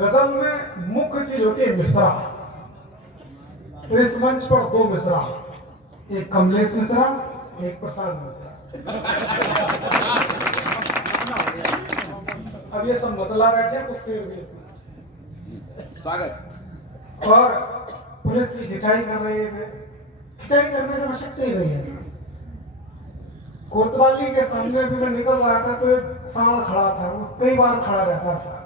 गजल में मुख्य चीज होती है मिश्रा। तो इस मंच पर दो मिश्रा, एक कमलेश मिश्रा, एक प्रसाद मिश्रा। अब ये सब बदला बैठे कुछ स्वागत। और पुलिस की खिंचाई कर रहे थे। खिंचाई करने की आवश्यकता ही नहीं है। कोतवाली के सामने भी मैं निकल रहा था तो एक सांड खड़ा था, वो कई बार खड़ा रहता था।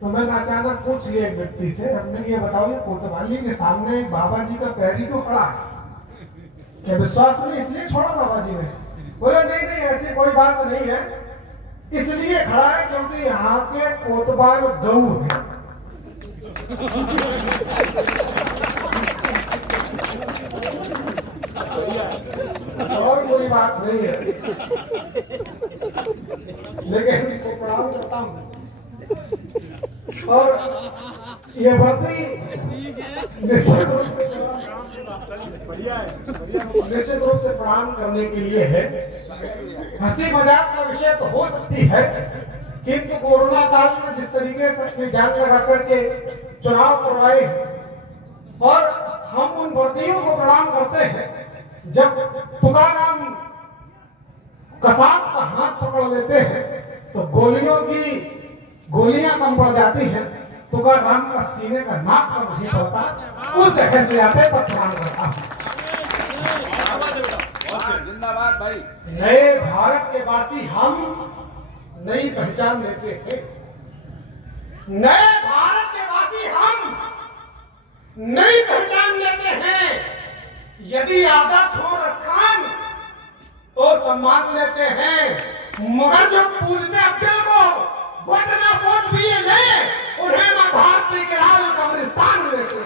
तो मैंने अचानक पूछ लिया एक व्यक्ति से, हमने ये बताओ कोतवाली के सामने एक बाबा जी का पैरी क्यों खड़ा है? क्या विश्वास नहीं इसलिए छोड़ा बाबा जी ने? बोले नहीं नहीं ऐसी कोई बात नहीं है, इसलिए खड़ा है क्योंकि यहाँ के कोतवाल गऊ है। और कोई बात नहीं है, लेकिन इसको प्रणाम करता हूँ। और ये बढ़ती निश्चित रूप से प्रणाम करने के लिए है। हंसी मजाक का विषय तो हो सकती है, किंतु कोरोना काल में जिस तरीके से अपनी जान लगा करके चुनाव करवाए और हम उन वर्दियों को प्रणाम करते हैं। जब तुकाराम कसाब का हाथ पकड़ लेते हैं तो गोलियां कम पड़ जाती हैं। तुकाराम का सीने का नाक कम नहीं होता। उस हैसियत पर प्रणाम करता हूं। जिंदाबाद भाई। नए भारत के वासी हम नई पहचान लेते हैं। नए भारत के वासी हम नई पहचान लेते हैं। यदि आदर्श हो रसखान तो सम्मान लेते हैं, मगर जो पूजते अफजल को वो इतना सोच भी ये ले, उन्हें मैं भारतीय के लाल कब्रिस्तान लेते।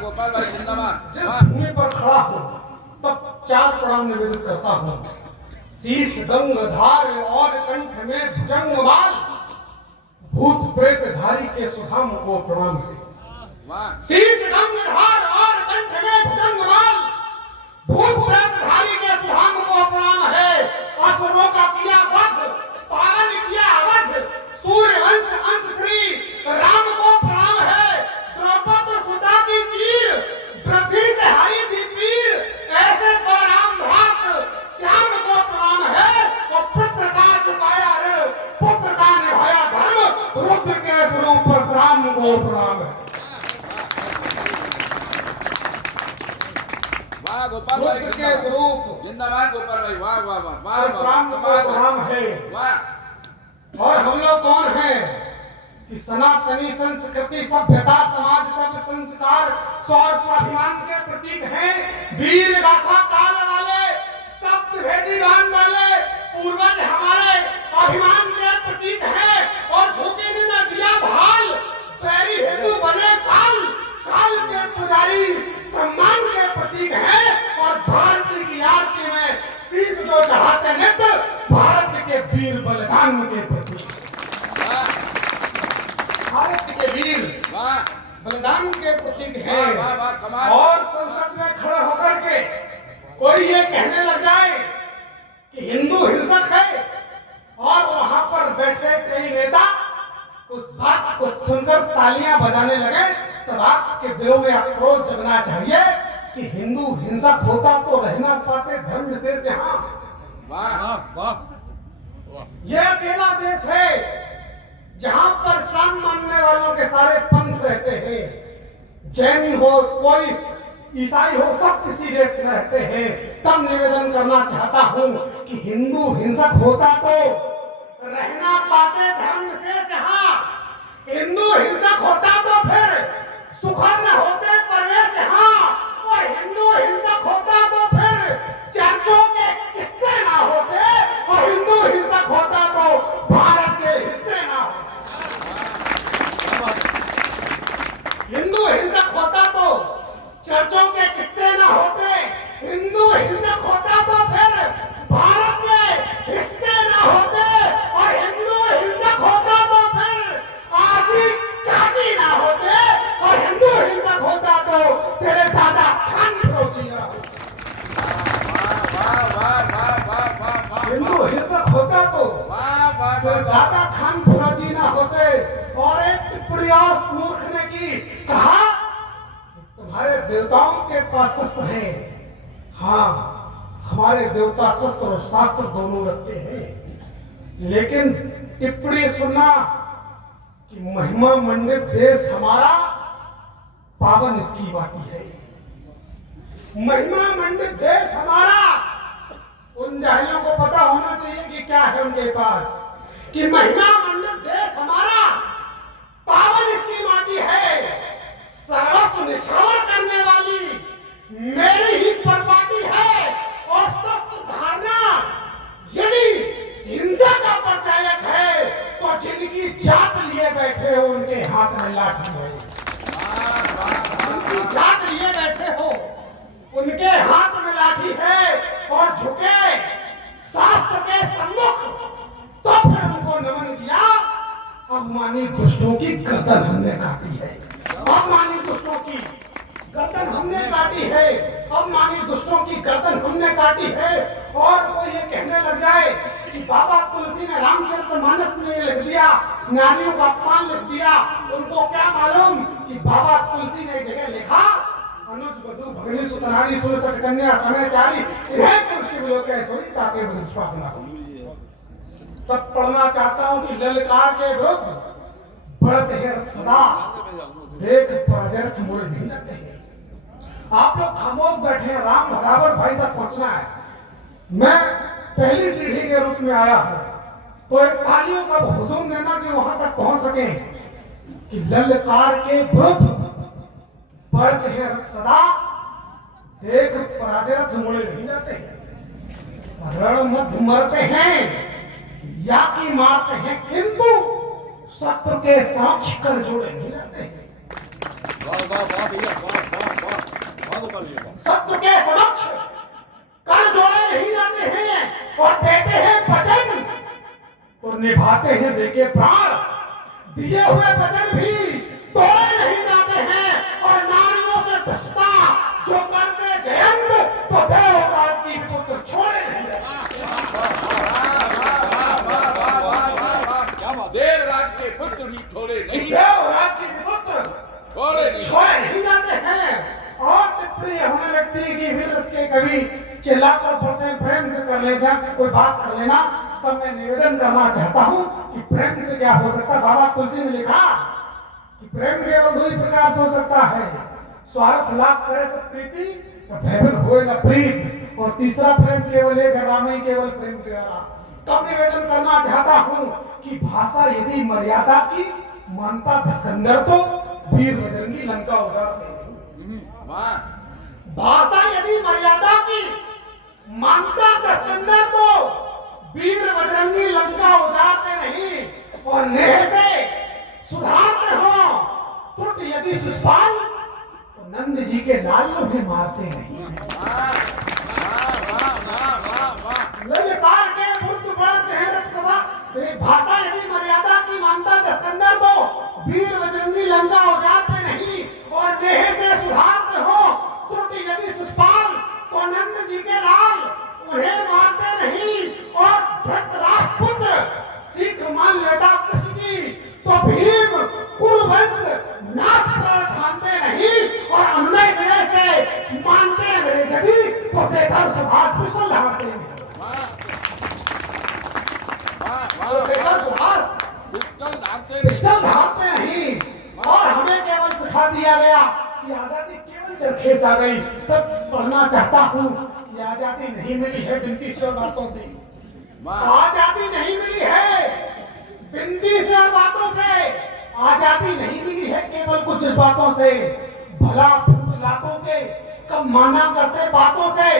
गोपाल भाई जिंदाबाद। जिस भूमि पर खड़ा हूं तब चार प्रणाम निवेदित करता हूं। शीश गंगधार और कंठ में भुजंगमाल, भूत प्रेत धारी के सुधाम को प्रणाम है। शीश गंगधार और कंठ में भुजंगमाल, भूत प्रेत धारी के सुधाम को प्रणाम है। असुरों का किया वध, पावन किया अवध, सूर्य वंश अंश श्री राम को प्रणाम है। द्रौपदी सुता की चीर, वृद्धि से हरी थी पीर, ऐसे परिणाम भ्रात श्याम को प्रणाम है। और पुत्र का चुकाया रे, पुत्र का निभाया धर्म, रुद्र के स्वरूप परशुराम को प्रणाम है। वाह गोपाल भाई के स्वरूप जिंदाबाद। गोपाल भाई वाह वाह वाह वाह परशुराम को प्रणाम है। वाह। और हम लोग कौन हैं कि सनातनी संस्कृति सभ्यता समाज सब संस्कार और स्वाभिमान के प्रतीक हैं। वीर गाथा काल वाले, सप्त भेदी गान वाले पूर्वज हमारे अभिमान के प्रतीक हैं। और झुके ने न दिया भाल, पैरी हेतु बने काल, काल के पुजारी सम्मान के प्रतीक है। और भारत की आरती में शीश जो चढ़ाते नित्य, भारत के वीर बलिदान के प्रतीक। भारत के वीर बलिदान के प्रतीक है। और संसद में खड़े होकर के कोई ये कहने लग जाए कि हिंदू हिंसक है और वहां पर बैठे कई नेता उस बात को सुनकर तालियां बजाने लगे, तब आपके दिलों में आक्रोश जगना चाहिए कि हिंदू हिंसक होता तो रहना पाते धर्म विशेष यहाँ। यह अकेला देश है जहां पर इस्लाम मानने वालों के सारे पंथ रहते हैं। जैन हो, कोई ईसाई हो, सब किसी देश में रहते हैं। तब निवेदन करना चाहता हूं कि हिंदू हिंसक होता तो रहना पाते धर्म विशेष यहाँ। हिंदू हिंसक होता तो फिर सुखद न होते प्रवेश यहाँ। और हिंदू हिंसक होता तो फिर चर्चों के किस्से ना होते। और हिंदू हिंसक होता तो भारत के हिस्से ना होते। हिंदू हिंसक होता तो चर्चों के किस्से ना होते। हिंदू हिंसक होता तो फिर भारत के हिस्से ना होते। और हिंदू हिंसक होता तो फिर आजी काजी ना होते। और हिंदू हिंसक होता तो तेरे दादा खान फरोजी ना होते। हिंदू हिंसक होता तो तो दादा खान फौजी ना होते। और एक टिप्पणी और मूर्ख ने की, कहा तुम्हारे देवताओं के पास शस्त्र हैं। हाँ, हमारे देवता शस्त्र और शास्त्र दोनों रखते हैं, लेकिन टिप्पणी सुनना कि महिमा मंडित देश हमारा, पावन इसकी माटी है। महिमा मंडित देश हमारा, उन जाहिलों को पता होना चाहिए कि क्या है उनके पास, कि महिमा मंडित देश हमारा, पावन इसकी माटी है। सर्वस्व निछावर करने वाली मेरी ही परपाटी है। और शस्त्र धारना यदि हिंसा का प्रचारक है, तो जिनकी जात लिए बैठे हो उनके हाथ में लाठी है। जिनकी जात लिए बैठे हो उनके हाथ में लाठी है। और झुके शास्त्र के सम्मुख, तो फिर उनको नमन किया। अपमानी दुष्टों की गर्दन हमने काटी है। अपमानी दुष्टों की गर्दन हमने काटी है। अपमानी दुष्टों की गर्दन हमने काटी है। और कोई ये कहने लग जाए कि बाबा तुलसी ने रामचरितमानस में ये लिख दिया, नारियों का अपमान लिख दिया, उनको क्या मालूम कि बाबा तुलसी ने एक जगह लिखा, अनुज बधु भगनी सुतनारी सुरसठ कन्या समयचारी इन्हें तुलसी बोलो क्या सोई ताकि विश्वास ना हो। तब पढ़ना चाहता हूं कि ललकार के विरुद्ध बढ़ते हैं सदा, देख पराजय मुड़ नहीं जाते हैं। आप लोग खामोश बैठे हैं, राम भदावर भाई तक पहुंचना है। मैं पहली सीढ़ी के रूप में आया हूं, तो एक तालियों का हुजूम देना कि वहां तक पहुंच सके कि ललकार के विरुद्ध बढ़ते हैं सदा, देख पराजय मुड़े नहीं जाते हैं। रण मध्य मरते हैं या कि मारते हैं, किंतु शत्रु के समक्ष कर जोड़े नहीं जाते हैं। शत्रु के समक्ष कर जोड़े नहीं जाते हैं और देते हैं वचन तो निभाते हैं देके प्राण। दिए हुए वचन भी तोड़े नहीं जाते हैं। और नारियों से धसता जो करते जयंत, तो देवराज की पुत्र छोड़े नहीं जाते। देवराज के पुत्र भी थोड़े नहीं, देवराज के पुत्र छोड़े नहीं जाते हैं। और टिप्पणी होने लगती है कि फिर उसके कभी चिल्लाकर पढ़ते हैं, प्रेम से कर लेते हैं, कोई बात कर लेना। तब मैं निवेदन करना चाहता हूं कि प्रेम से क्या हो सकता है। बाबा तुलसी ने लिखा कि प्रेम केवल दो ही प्रकार से हो सकता है, स्वार्थ लाभ करे सब प्रीति और भयभीत होए न प्रीत। और तीसरा प्रेम केवल एक है, राम ही केवल प्रेम प्यारा। तब निवेदन करना चाहता हूं कि भाषा यदि मर्यादा की मानता धसंदर, तो वीर बजरंगी लंका उजाड़ते। भाषा यदि मर्यादा की मानता धसंदर, तो वीर बजरंगी लंका उजाड़ते नहीं। और नेह से सुधारते हो त्रुट यदि सुष्पाल, तो नंद जी के लाल भी मारते नहीं। ललकार के बुद्ध बढ़ते हैं सदा, भाषा यदि मर्यादा की मानता धसंदर, तो वीर बजरंगी लंका उजाड़ते नहीं। और नेह से सुधारते हो त्रुट यदि सुष्पाल, तो नंद जी के लाल उन्हें मारते नहीं। और धृतराष्ट्रपुत्र सीख मान लेता कृष्ण की, तो भीम कुरुवंश नाश ठानते नहीं। और अन्य विनय से मानते मेरे यदि, तो शेखर सुभाष पिस्टल धारते हैं। शेखर सुभाष पिस्टल धारते नहीं। और हमें केवल सिखा दिया गया कि आजादी केवल चरखेज आ गई। तब पढ़ना चाहता हूँ कि आजादी नहीं मिली है बिनती से और बातों से। आजादी नहीं मिली है बिनती से और बातों से। आजादी नहीं मिली है केवल कुछ बातों से। भला फूल लातों के कब माना करते बातों से,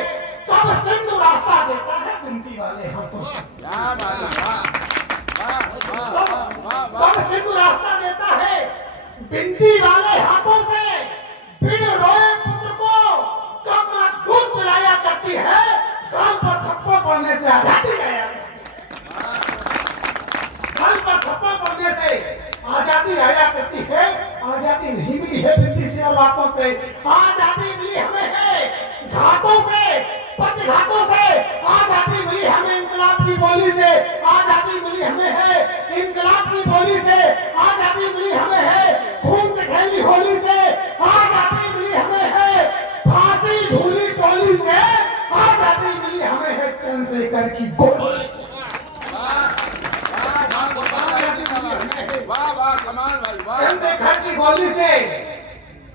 कब सिंधु रास्ता देता है बिनती वाले हाथों से। कब सिंधु रास्ता देता है बिनती वाले हाथों से। बिन रोए पुत्र को कब मां दूध पिलाया करती है, कान पर थप्पड़ पड़ने से आजादी आया। कान पर थप्पड़ पड़ने से आजादी आया करती है। आजादी नहीं मिली है बिनती से और बातों से। आजादी मिली हमें है घाटों से, पथ घाटों से। आजादी मिली हमें इंकलाब की बोली से। आजादी मिली हमें है इनकलाब की बोली से आजादी मिली हमें है, खून से खेली होली से आजादी मिली हमें है, फांसी झूली टोली से आजादी मिली हमें है, चंद्रशेखर की गोली। वाह वाह कमाल भाई वाह। चंद्रशेखर की गोली से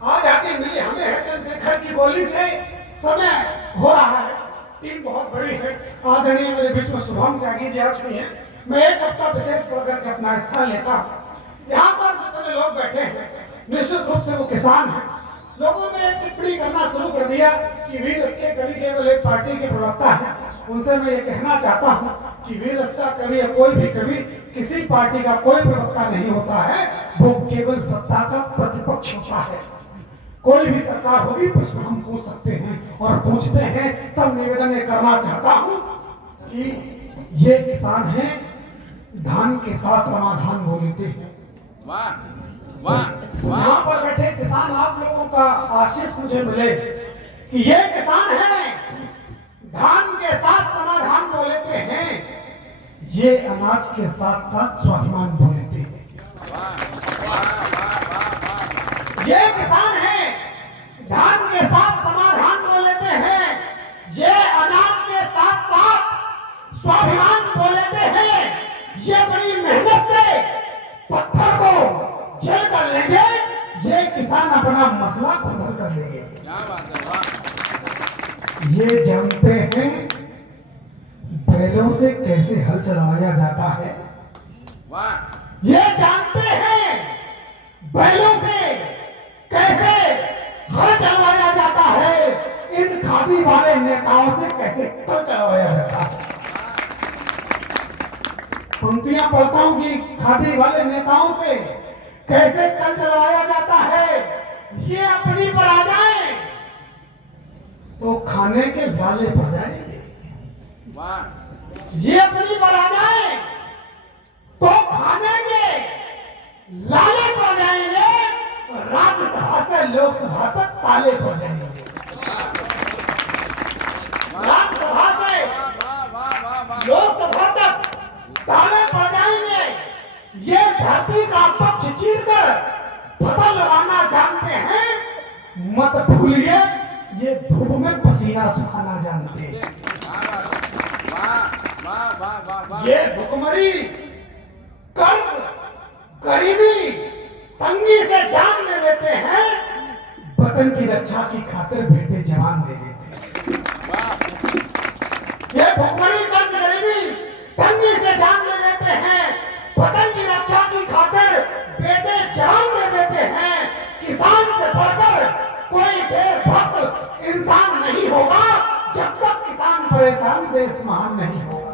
आजादी मिली हमें है, चंद्रशेखर की गोली से। समय हो रहा है, टीम बहुत बड़ी है, आदरणीय मेरे बीच में शुभम त्यागी जी आ चुकी हैं। मैं एक हफ्ता विशेष पढ़ करके अपना स्थान लेता हूँ। यहाँ पर जितने लोग बैठे हैं निश्चित रूप से वो किसान हैं। लोगों ने एक टिप्पणी करना शुरू कर दिया कि वीर रस के कवि केवल एक पार्टी के प्रवक्ता है। उनसे मैं ये कहना चाहता हूँ कि वीर रस का कवि या कोई भी कवि किसी पार्टी का कोई प्रवक्ता नहीं होता है, वो केवल सत्ता का प्रतिपक्ष होता है। कोई भी सरकार होगी प्रश्न हम पूछ सकते हैं और पूछते हैं। तब निवेदन ये करना चाहता हूं कि ये किसान हैं, धान के साथ समाधान बोलते हैं। वाह वाह यहाँ पर बैठे किसान आप लोगों का आशीष मुझे मिले कि ये किसान हैं, धान के साथ समाधान बोलते हैं, ये अनाज के साथ साथ स्वाभिमान बोलते हैं। ये किसान हैं, धान के साथ समाधान बोलते हैं, ये अनाज के साथ साथ स्वाभिमान बोलते हैं। ये बड़ी मेहनत से पत्थर को झेल कर लेंगे, ये किसान अपना मसला खुद हल कर लेंगे। क्या बात है वाह। ये जानते हैं बैलों से कैसे हल चलवाया जाता है। वाह ये जानते हैं बैलों से कैसे हल चलवाया जाता है, इन खादी वाले नेताओं से कैसे हल चलवाया जाता है। पंक्तियां पढ़ता हूं कि खादी वाले नेताओं से कैसे कल चलवाया जाता है। ये अपनी पर आ जाए तो खाने के लाले पड़ जाएंगे, वाह। ये अपनी पर आ जाए तो खाने के लाले पड़ जाएंगे, राज्यसभा से लोकसभा तक ताले पड़ जाएंगे। राज्यसभा से लोकसभा तक ताले पड़ जाएंगे। ये धरती का पक्ष चीरकर फसल लगाना जानते हैं, मत भूलिए ये धूप में पसीना सुखाना जानते हैं। ये भुखमरी, कर्ज, गरीबी, तंगी से जान दे देते हैं, वतन की रक्षा की खातिर बेटे जवान दे देते हैं। ये भुखमरी, कर्ज, गरीबी, तंगी से जान दे देते हैं, वतन की रक्षा की खातिर बेटे जवान दे देते हैं। किसान से बढ़कर कोई देशभक्त इंसान नहीं होगा, जब तक किसान परेशान देश महान नहीं होगा।